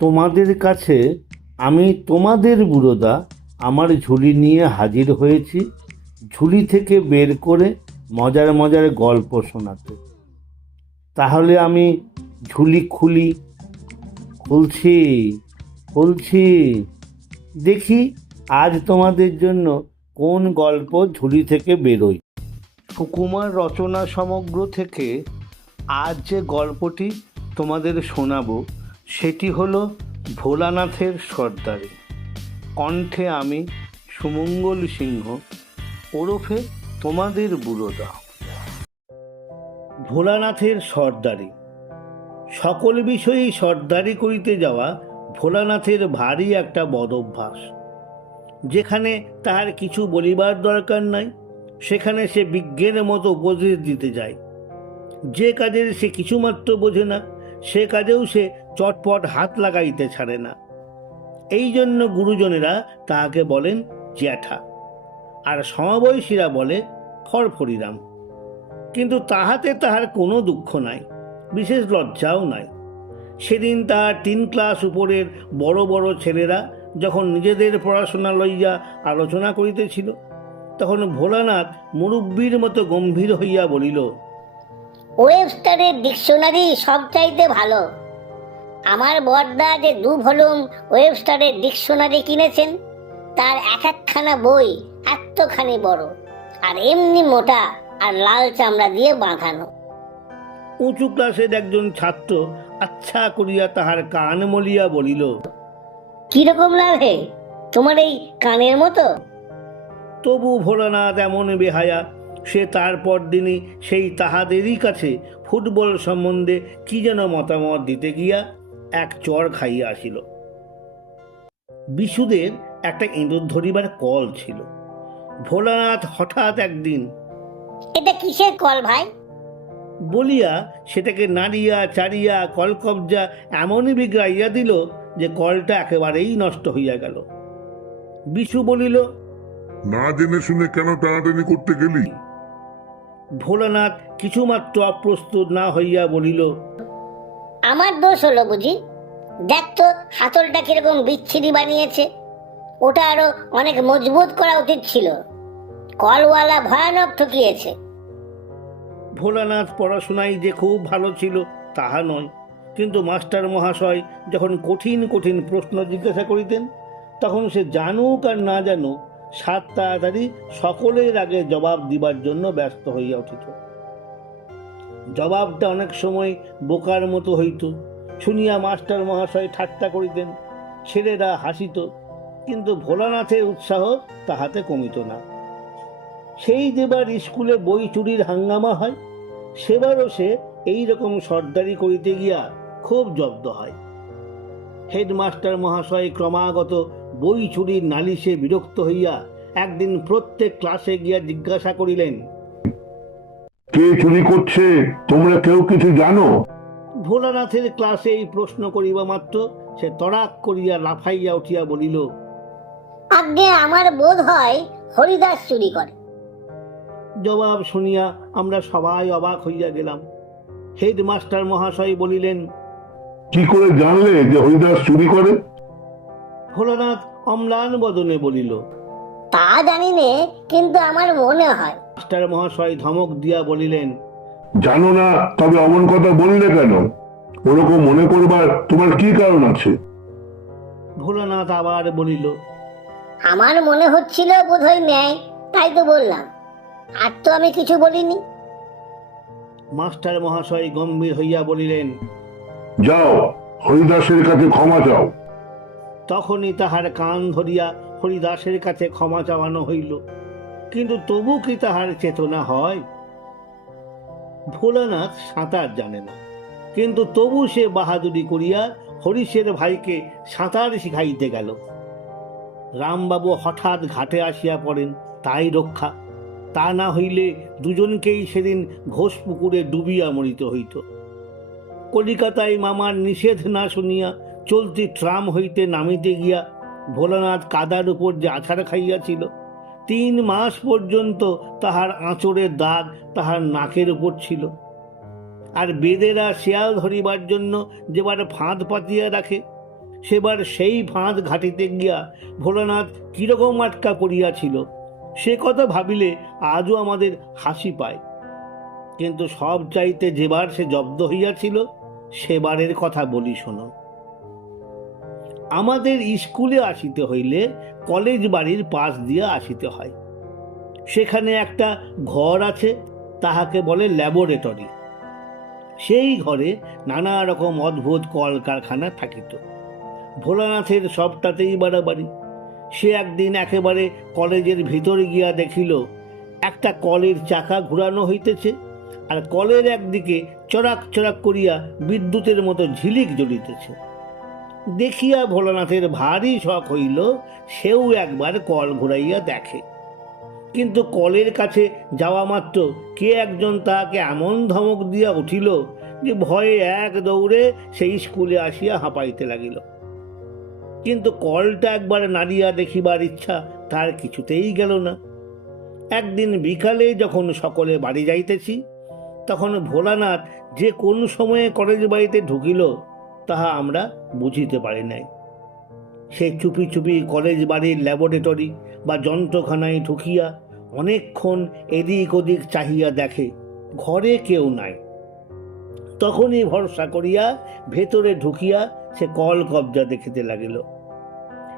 তোমাদের কাছে আমি তোমাদের বুড়োদা আমার ঝুলি নিয়ে হাজির হয়েছি, ঝুলি থেকে বের করে মজার মজার গল্প শোনাতে। তাহলে আমি ঝুলি খুলছি খুলছি, দেখি আজ তোমাদের জন্য কোন গল্প ঝুলি থেকে বেরোয়। সুকুমার রচনা সমগ্র থেকে আজ যে গল্পটি তোমাদের শোনাবো সেটি হলো ভোলানাথের সর্দারি। কণ্ঠে আমি সুমঙ্গল সিংহ, ওরফে তোমাদের বুড়োদা। ভোলানাথের সর্দারি। সকল বিষয়েই সর্দারি করিতে যাওয়া ভোলানাথের ভারী একটা বদ অভ্যাস। যেখানে তাহার কিছু বলিবার দরকার নাই সেখানে সে বিজ্ঞের মতো উপদেশ দিতে যায়। যে কাজের সে কিছুমাত্র বোঝে না সে কাজেও সে চটপট হাত লাগাইতে ছাড়ে না। এই জন্য গুরুজনেরা তাহাকে বলেন জ্যাঠা, আর সমবয়সীরা বলে ফরফরিরাম। কিন্তু তাহাতে তাহার কোনো দুঃখ নাই, বিশেষ লজ্জাও নাই। সেদিন তাহার 3 ক্লাস উপরের বড় বড় ছেলেরা যখন নিজেদের পড়াশোনা লইয়া আলোচনা করিতেছিল, তখন ভোলানাথ মুরব্বীর মতো গম্ভীর হইয়া বলিল, ওয়েবস্টারের ডিকশনারি সবচাইতে ভালো। আমার বড়দা যে 2 ভলিউম ওয়েবস্টারের ডিকশনারি কিনেছেন, তার একখানা বই এতখানি বড়, আর এমনি মোটা, আর লাল চামড়া দিয়ে বাঁধানো। উঁচু ক্লাসের একজন ছাত্র আচ্ছা করিয়া তাহার কান মলিয়া বলিল, কিরকম লাগে তোমার এই কানের মতো? তবু ভোলানাথ এমন বেহায়া, সে তারপর দিনই সেই তাহাদেরই কাছে ফুটবল সম্বন্ধে কি যেন মতামত দিতে গিয়া এক চড় খাইয়া আসিল। বিশুদের একটা ইঁদুর ধরিবার কল ছিল। ভোলানাথ হঠাৎ একদিন, এটা কিসের কল ভাই? বলিয়া সেটাকে নাড়িয়া চাড়িয়া কলকবজা এমনই বিগড়াইয়া দিল যে কলটা একেবারেই নষ্ট হইয়া গেল। বিশু বলিল, না জেনে শুনে কেন টানাটানি করতে গেলি? ভোলানাথ কিছুমাত্র অপ্রস্তুত না হইয়া বলিল, আমার দোষ হলো বুঝি? দেখ তো হাতলটা কিরকম বিচ্ছিরি বানিয়েছে, ওটা আরো অনেক মজবুত করা উচিত ছিল। কলওয়ালা ভয়ানক ঠকিয়েছে। ভোলানাথ পড়াশোনায় যে খুব ভালো ছিল তাহা নয়, কিন্তু মাস্টার মহাশয় যখন কঠিন কঠিন প্রশ্ন জিজ্ঞাসা করিতেন তখন সে জানুক আর না জানুক তাড়াতাড়ি সকলের আগে জবাব দিবার জন্য ব্যস্ত হইয়া উঠিত। জবাবটা অনেক সময় বোকার মতো হইত। শুনিয়া মাস্টার মহাশয় ঠাট্টা করিতেন, ছেলেরা হাসিত, কিন্তু ভোলানাথের উৎসাহ তাহাতে কমিত না। সেই যেবার স্কুলে বই চুরির হাঙ্গামা হয়, সেবারও সে এইরকম সর্দারি করিতে গিয়া খুব জব্দ হয়। হেডমাস্টার মহাশয় ক্রমাগত বই চুরির নালিশে বিরক্ত হইয়া একদিন প্রত্যেক ক্লাসে গিয়া জিজ্ঞাসা করিলেন, কে চুরি করছে? তোমরা কেউ কিছু জানো? ভোলানাথের ক্লাসে এই প্রশ্ন করিবা মাত্র সে তড়াক করিয়া লাফাইয়া উঠিয়া বলিল, আজ্ঞে আমার বোধ হয় হরিদাস চুরি করে। জবাব শুনিয়া আমরা সবাই অবাক হইয়া গেলাম। হেডমাস্টার মহাশয় বলিলেন, কি করে জানলে যে হরিদাস চুরি করে? ভোলানাথ অম্লান বদনে বলিল, তা জানি নে, কিন্তু আমার মনে হয়। মাস্টার মহাশয় ধমক দিয়া বলিলেন, জানো না, তবে অমন কথা বললে কেন? ওরকম মনে করবার তোমার কি কারণ আছে? ভোলানাথ আবার বলিল, আমার মনে হচ্ছিল বোধহয় ন্যায়, তাই তো বললাম, আর তো আমি কিছু বলিনি। মাস্টার মহাশয় গম্ভীর হইয়া বলিলেন, যাও, হরিদাসের কাছে ক্ষমা চাও। তখনই তাহার কান ধরিয়া হরিদাসের কাছে ক্ষমা চাওয়ানো হইল। কিন্তু তবু কি তাহার চেতনা হয়? ভোলানাথ সাঁতার জানে না, কিন্তু তবু সে বাহাদুরি করিয়া হরিশের ভাইকে সাঁতার শিখাইতে গেল। রামবাবু হঠাৎ ঘাটে আসিয়া পড়েন, তাই রক্ষা। তা না হইলে দুজনকেই সেদিন ঘোষপুকুরে ডুবিয়া মরিতে হইত। কলিকাতায় মামার নিষেধ না শুনিয়া চলতি ট্রাম হইতে নামিতে গিয়া ভোলানাথ কাদার উপর যে আছাড় খাইয়াছিল, 3 মাস পর্যন্ত তাহার আঁচড়ের দাগ তাহার নাকের উপর ছিল। আর বেদেরা শিয়াল ধরিবার জন্য যেবার ফাঁদ পাতিয়া রাখে, সেবার সেই ফাঁদ ঘাটিতে গিয়া ভোলানাথ কিরকম আটকা পড়িয়াছিল সে কথা ভাবিলে আজও আমাদের হাসি পায়। কিন্তু সব চাইতে যেবার সে জব্দ হইয়াছিল সেবারের কথা বলি শোনো। আমাদের স্কুলে আসিতে হইলে কলেজ বাড়ির পাশ দিয়ে আসিতে হয়। সেখানে একটা ঘর আছে, তাহাকে বলে ল্যাবরেটরি। সেই ঘরে নানা রকম অদ্ভুত কলকারখানা থাকিত। ভোলানাথের সবটাতেই বাড়াবাড়ি। সে একদিন একেবারে কলেজের ভিতরে গিয়া দেখিল একটা কলের চাকা ঘুরানো হইতেছে, আর কলের একদিকে চড়াক চড়াক করিয়া বিদ্যুতের মতো ঝিলিক জ্বলিতেছে। দেখিয়া ভোলানাথের ভারী শখ হইল সেও একবার কল ঘুরাইয়া দেখে। কিন্তু কলের কাছে যাওয়া মাত্র কে একজন তাহাকে এমন ধমক দিয়া উঠিল যে ভয়ে এক দৌড়ে সেই স্কুলে আসিয়া হাঁপাইতে লাগিল। কিন্তু কলটা একবার নাড়িয়া দেখিবার ইচ্ছা তার কিছুতেই গেল না। একদিন বিকালে যখন সকলে বাড়ি যাইতেছি, তখন ভোলানাথ যে কোন সময়ে কলেজ বাড়িতে ঢুকিল তাহা আমরা বুঝিতে পারি নাই। সে চুপি চুপি কলেজ বাড়ির ল্যাবরেটরি বা যন্ত্রখানায় ঢুকিয়া অনেকক্ষণ এদিক ওদিক চাহিয়া দেখে ঘরে কেউ নাই। তখনই ভরসা করিয়া ভেতরে ঢুকিয়া সে কল কবজা দেখিতে লাগিল।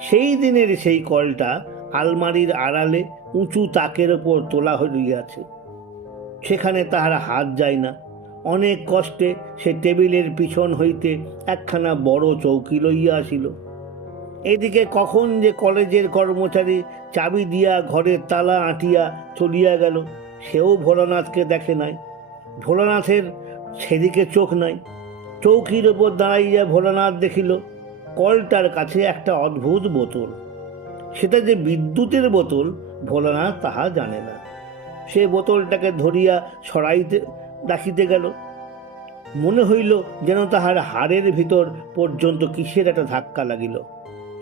সেই দিনের সেই কলটা আলমারির আড়ালে উঁচু তাকের ওপর তোলা হইয়াছে। সেখানে তাহার হাত যায় না। অনেক কষ্টে সে টেবিলের পিছন হইতে একখানা বড় চৌকি লইয়া আসিল। এদিকে কখন যে কলেজের কর্মচারী চাবি দিয়া ঘরের তালা আঁটিয়া চলিয়া গেল সেও ভোলানাথকে দেখে নাই। ভোলানাথের সেদিকে চোখ নাই। চৌকির ওপর দাঁড়াইয়া ভোলানাথ দেখিল কলটার কাছে একটা অদ্ভুত বোতল। সেটা যে বিদ্যুতের বোতল ভোলানাথ তাহা জানে না। সে বোতলটাকে ধরিয়া সরাইতে রাখিতে গেল। মনে হইল যেন তাহার হাড়ের ভিতর পর্যন্ত কিসের একটা ধাক্কা লাগিল।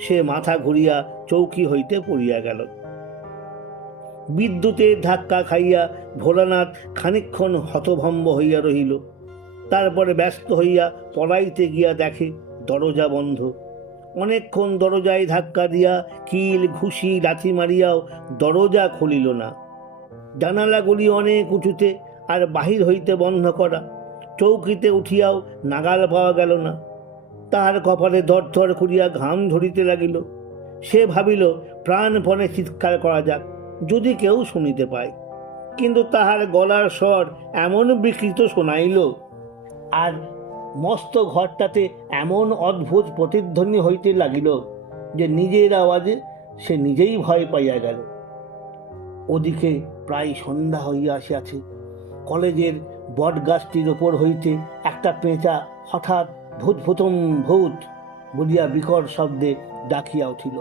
সে মাথা ঘুরিয়া চৌকি হইতে পড়িয়া গেল। বিদ্যুতের ধাক্কা খাইয়া ভোলানাথ খানিকক্ষণ হতভম্ব হইয়া রহিল। তারপরে ব্যস্ত হইয়া পলাইতে গিয়া দেখে দরজা বন্ধ। অনেকক্ষণ দরজায় ধাক্কা দিয়া কিল ঘুষি লাথি মারিয়াও দরজা খুলিল না। জানালাগুলি অনেক উঁচুতে আর বাহির হইতে বন্ধ করা। চৌকিতে উঠিয়াও নাগাল পাওয়া গেল না। তাহার কপালে দরথর করিয়া ঘাম ঝরিতে লাগিল। সে ভাবিল প্রাণপণে চিৎকার করা যাক, যদি কেউ শুনিতে পায়। কিন্তু তাহার গলার স্বর এমন বিকৃত শোনাইল আর মস্ত ঘরটাতে এমন অদ্ভুত প্রতিধ্বনি হইতে লাগিল যে নিজের আওয়াজে সে নিজেই ভয় পাইয়া গেল। ওদিকে প্রায় সন্ধ্যা হইয়া আসিয়াছে। কলেজের বটগাছটির ওপর হইতে একটা পেঁচা হঠাৎ ভূত ভূতম ভূত বলিয়া বিকট শব্দে ডাকিয়া উঠিল।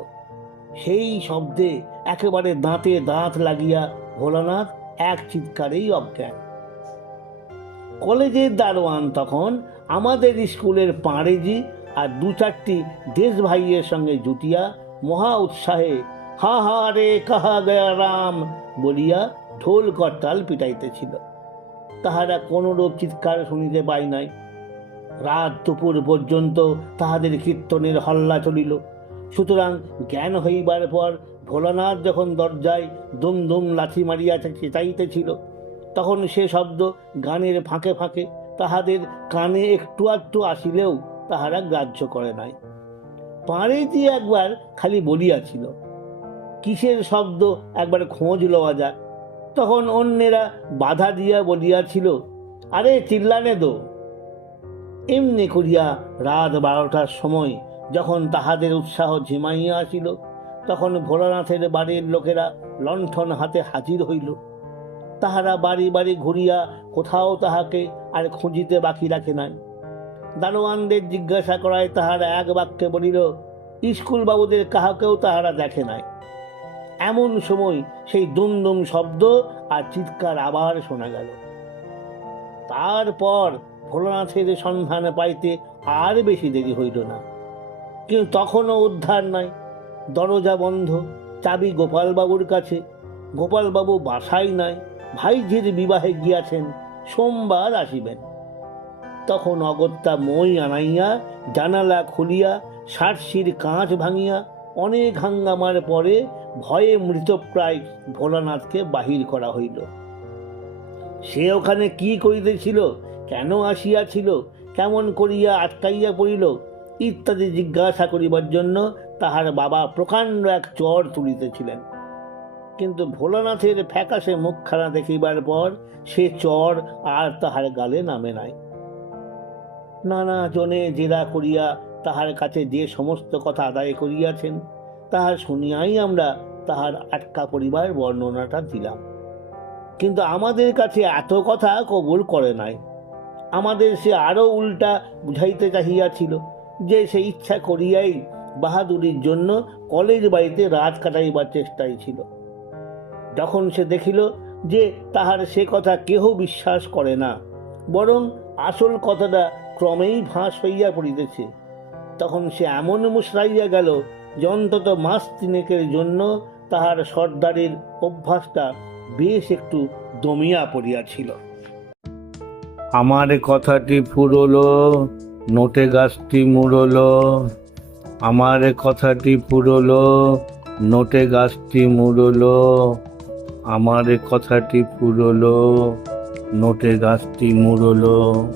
সেই শব্দে একেবারে দাঁতে দাঁত লাগিয়া ভোলানাথ এক চিৎকারেই অজ্ঞান। কলেজের দারোয়ান তখন আমাদের স্কুলের পাঁড়েজি আর দু চারটি দেশ ভাইয়ের সঙ্গে জুটিয়া মহা উৎসাহে হা হা রে কাহা গয়া রাম বলিয়া ঢোল করতাল পিটাইতেছিল। তাহারা কোনরূপ চিৎকার শুনিতে পায় নাই। রাত দুপুর পর্যন্ত তাহাদের কীর্তনের হল্লা চলিল। সুতরাং জ্ঞান হইবার পর ভোলানাথ যখন দরজায় দুম দুম লাথি মারিয়া চেঁচাইতেছিল, তখন সে শব্দ গানের ফাঁকে ফাঁকে তাহাদের কানে একটু আধটু আসিলেও তাহারা গ্রাহ্য করে নাই। পাঁড়েজি একবার খালি বলিয়াছিল, কিসের শব্দ একবার খোঁজ লওয়া যাক। তখন অন্যেরা বাধা দিয়া বলিয়াছিল, আরে চিল্লানে দো। এমনি করিয়া রাত 12টার সময় যখন তাহাদের উৎসাহ ঝিমাইয়া আসিল, তখন ভোলানাথের বাড়ির লোকেরা লণ্ঠন হাতে হাজির হইল। তাহারা বাড়ি বাড়ি ঘুরিয়া কোথাও তাহাকে আর খুঁজিতে বাকি রাখে নাই। দারোয়ানদের জিজ্ঞাসা করায় তাহারা এক বাক্যে বলিল, স্কুল বাবুদের কাহাকেও তাহারা দেখে নাই। এমন সময় সেই দুম দুম শব্দ আর চিৎকার আবার শোনা গেল। তারপর ভোলানাথের সন্ধান পাইতে আর বেশি দেরি হইল না। কিন্তু তখনও উদ্ধার নাই। দরজা বন্ধ, চাবি গোপালবাবুর কাছে। গোপালবাবু বাসায় নাই, ভাইঝির বিবাহে গিয়াছেন, সোমবার আসিবেন। তখন অগত্যা মই আনাইয়া জানালা খুলিয়া সার্সির কাঁচ ভাঙিয়া অনেক হাঙ্গামার পরে ভয়ে মৃতপ্রায় ভোলানাথকে বাহির করা হইল। সে ওখানে কি করিতেছিল, কেন আসিয়াছিল, কেমন করিয়া আটকাইয়া পড়িল ইত্যাদি জিজ্ঞাসা করিবার জন্য তাহার বাবা প্রকাণ্ড এক চর তুলিতেছিলেন। কিন্তু ভোলানাথের ফ্যাকাশে মুখখানা দেখিবার পর সে চর আর তাহার গালে নামে নাই। নানা জনে জেরা করিয়া তাহার কাছে যে সমস্ত কথা আদায় করিয়াছেন তাহা শুনিয়াই আমরা তাহার আটকা পড়িবার বর্ণনাটা দিলাম। কিন্তু আমাদের কাছে এত কথা কবুল করে নাই। আমাদের সে আরো উল্টা বুঝাইতে চাহিয়াছিল যে সে ইচ্ছা করিয়াই বাহাদুরির জন্য কলেজ বাড়িতে রাত কাটাইবার চেষ্টাই ছিল। যখন সে দেখিল যে তাহার সে কথা কেহ বিশ্বাস করে না, বরং আসল কথাটা ক্রমেই ফাঁস হইয়া পড়িতেছে, তখন সে এমন মুশরাইয়া গেল যে অন্তত মাস তিনেকের জন্য তাহার সর্দারের অভ্যাসটা বেশ একটু দমিয়া পড়িয়াছিল। আমার কথাটি ফুরলো, নোটে গাছটি মুড়লো। আমার কথাটি ফুরলো, নোটে গাছটি মুড়লো। আমার কথাটি ফুরলো, নোটে গাছটি মুড়লো।